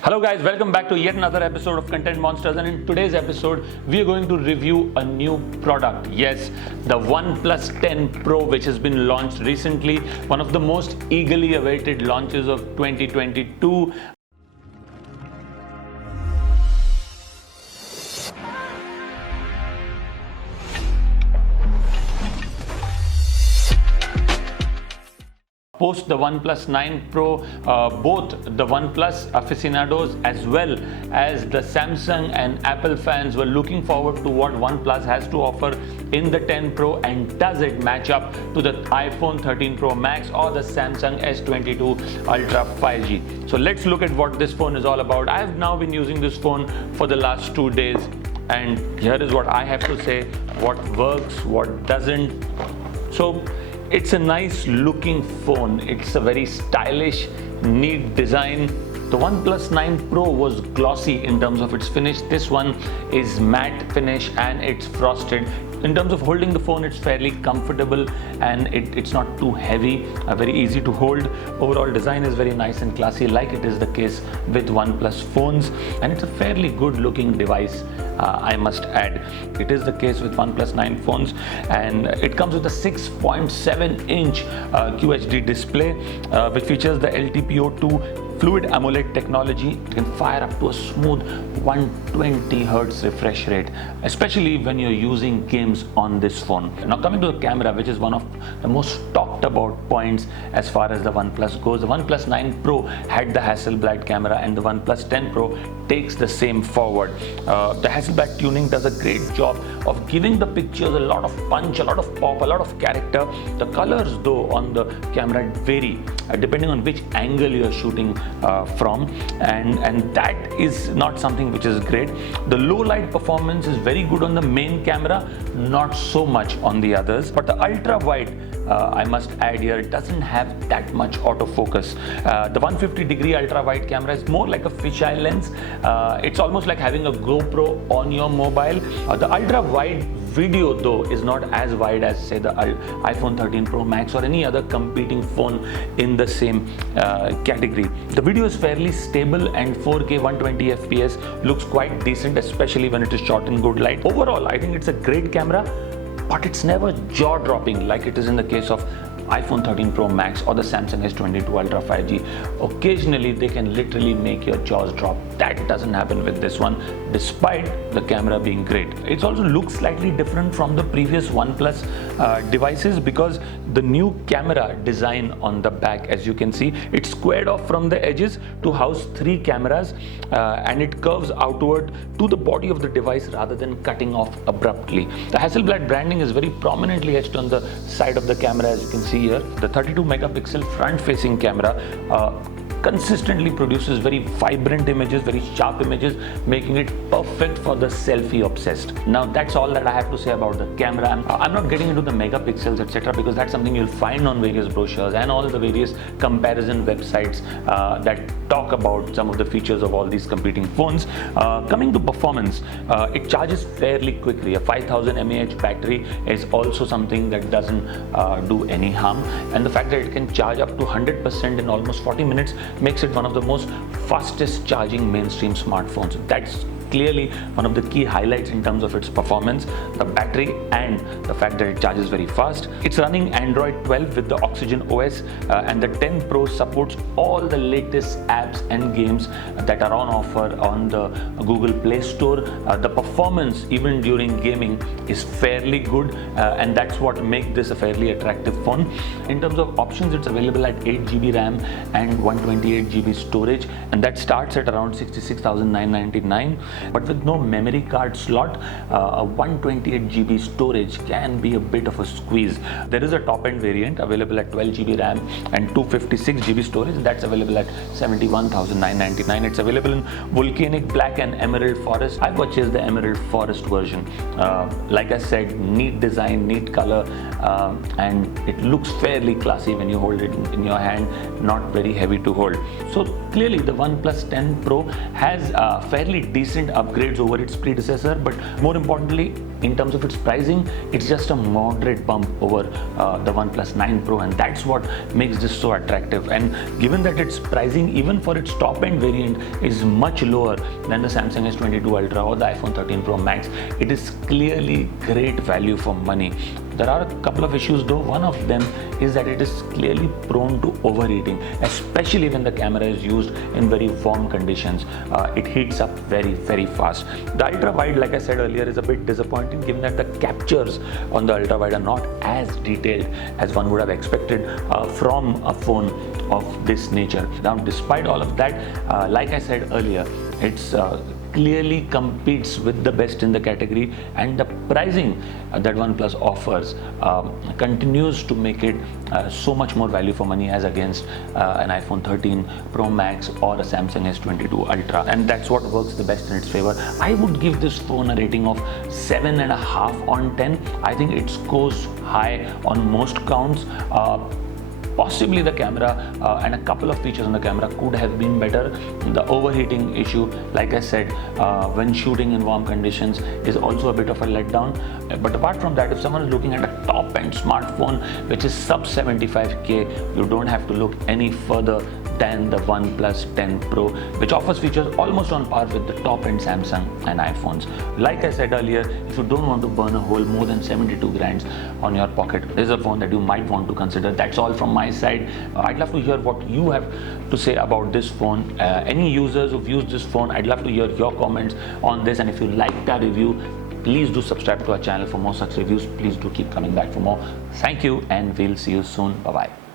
Hello guys, welcome back to yet another episode of Content Monsters, and in today's episode we are going to review a new product. Yes, the OnePlus 10 Pro, which has been launched recently, one of the most eagerly awaited launches of 2022. Post the OnePlus 9 Pro, both the OnePlus aficionados as well as the Samsung and Apple fans were looking forward to what OnePlus has to offer in the 10 Pro, and does it match up to the iPhone 13 Pro Max or the Samsung S22 Ultra 5G. So let's look at what this phone is all about. I have now been using this phone for the last 2 days, and here is what I have to say, what works, what doesn't. So it's a nice looking phone. It's a very stylish, neat design. The OnePlus 9 Pro was glossy in terms of its finish. This one is matte finish and it's frosted. In terms of holding the phone, it's fairly comfortable and it's not too heavy, very easy to hold. Overall design is very nice and classy, like it is the case with OnePlus phones, and it's a fairly good looking device, I must add. It is the case with OnePlus 9 phones, and it comes with a 6.7-inch QHD display, which features the LTPO2 Fluid AMOLED technology. You can fire up to a smooth 120 Hz refresh rate, especially when you're using games on this phone. Now coming to the camera, which is one of the most talked about points as far as the OnePlus goes. The OnePlus 9 Pro had the Hasselblad camera, and the OnePlus 10 Pro takes the same forward. The Hasselblad tuning does a great job of giving the pictures a lot of punch, a lot of pop, a lot of character. The colors though on the camera vary depending on which angle you're shooting from, and that is not something which is great. The low light performance is very good on the main camera, not so much on the others. But the ultra wide, I must add here, it doesn't have that much autofocus. The 150-degree ultra wide camera is more like a fisheye lens. It's almost like having a GoPro on your mobile. The ultra wide video though is not as wide as, say, the iPhone 13 Pro Max or any other competing phone in the same category. The video is fairly stable, and 4K 120 FPS looks quite decent, especially when it is shot in good light. Overall, I think it's a great camera, but it's never jaw-dropping like it is in the case of iPhone 13 Pro Max or the Samsung S22 Ultra 5G. Occasionally they can literally make your jaws drop. That doesn't happen with this one, despite the camera being great. It also looks slightly different from the previous OnePlus devices, because the new camera design on the back, as you can see, it's squared off from the edges to house 3 cameras, and it curves outward to the body of the device rather than cutting off abruptly. The Hasselblad branding is very prominently etched on the side of the camera, as you can see here. The 32 megapixel front facing camera consistently produces very vibrant images, very sharp images, making it perfect for the selfie obsessed. Now that's all that I have to say about the camera. I'm not getting into the megapixels, etc., because that's something you'll find on various brochures and all the various comparison websites that talk about some of the features of all these competing phones. Coming to performance, it charges fairly quickly. A 5000 mAh battery is also something that doesn't do any harm, and the fact that it can charge up to 100% in almost 40 minutes makes it one of the most fastest charging mainstream smartphones. That's clearly one of the key highlights in terms of its performance, the battery and the fact that it charges very fast. It's running Android 12 with the Oxygen OS, and the 10 Pro supports all the latest apps and games that are on offer on the Google Play Store. The performance even during gaming is fairly good, and that's what makes this a fairly attractive phone. In terms of options, it's available at 8GB RAM and 128GB storage, and that starts at around 66,999. But with no memory card slot, a 128GB storage can be a bit of a squeeze. There is a top-end variant available at 12GB RAM and 256GB storage. That's available at 71,999. It's available in Volcanic Black and Emerald Forest. I purchased the Emerald Forest version. Like I said, neat design, neat color, and it looks fairly classy when you hold it in your hand, not very heavy to hold. So clearly the OnePlus 10 Pro has fairly decent upgrades over its predecessor, but more importantly, in terms of its pricing, it's just a moderate bump over the OnePlus 9 Pro, and that's what makes this so attractive. And given that its pricing, even for its top-end variant, is much lower than the Samsung S22 Ultra or the iPhone 13 Pro Max, it is clearly great value for money. There are a couple of issues though. One of them is that it is clearly prone to overheating, especially when the camera is used in very warm conditions. It heats up very, very fast. The ultra wide, like I said earlier, is a bit disappointing given that the captures on the ultra wide are not as detailed as one would have expected from a phone of this nature. Now, despite all of that, like I said earlier, it's clearly competes with the best in the category, and the pricing that OnePlus offers continues to make it so much more value for money as against an iPhone 13 Pro Max or a Samsung S22 Ultra, and that's what works the best in its favor. I would give this phone a rating of 7.5 on 10. I think it scores high on most counts. Possibly the camera and a couple of features on the camera could have been better. The overheating issue, like I said, when shooting in warm conditions is also a bit of a letdown. But apart from that, if someone is looking at a top-end smartphone which is sub 75k, you don't have to look any further than the OnePlus 10 Pro, which offers features almost on par with the top-end Samsung and iPhones. Like I said earlier, if you don't want to burn a hole more than 72 grand on your pocket, this is a phone that you might want to consider. That's all from my side. I'd love to hear what you have to say about this phone. Any users who've used this phone, I'd love to hear your comments on this. And if you liked our review, please do subscribe to our channel for more such reviews. Please do keep coming back for more. Thank you, and we'll see you soon. Bye-bye.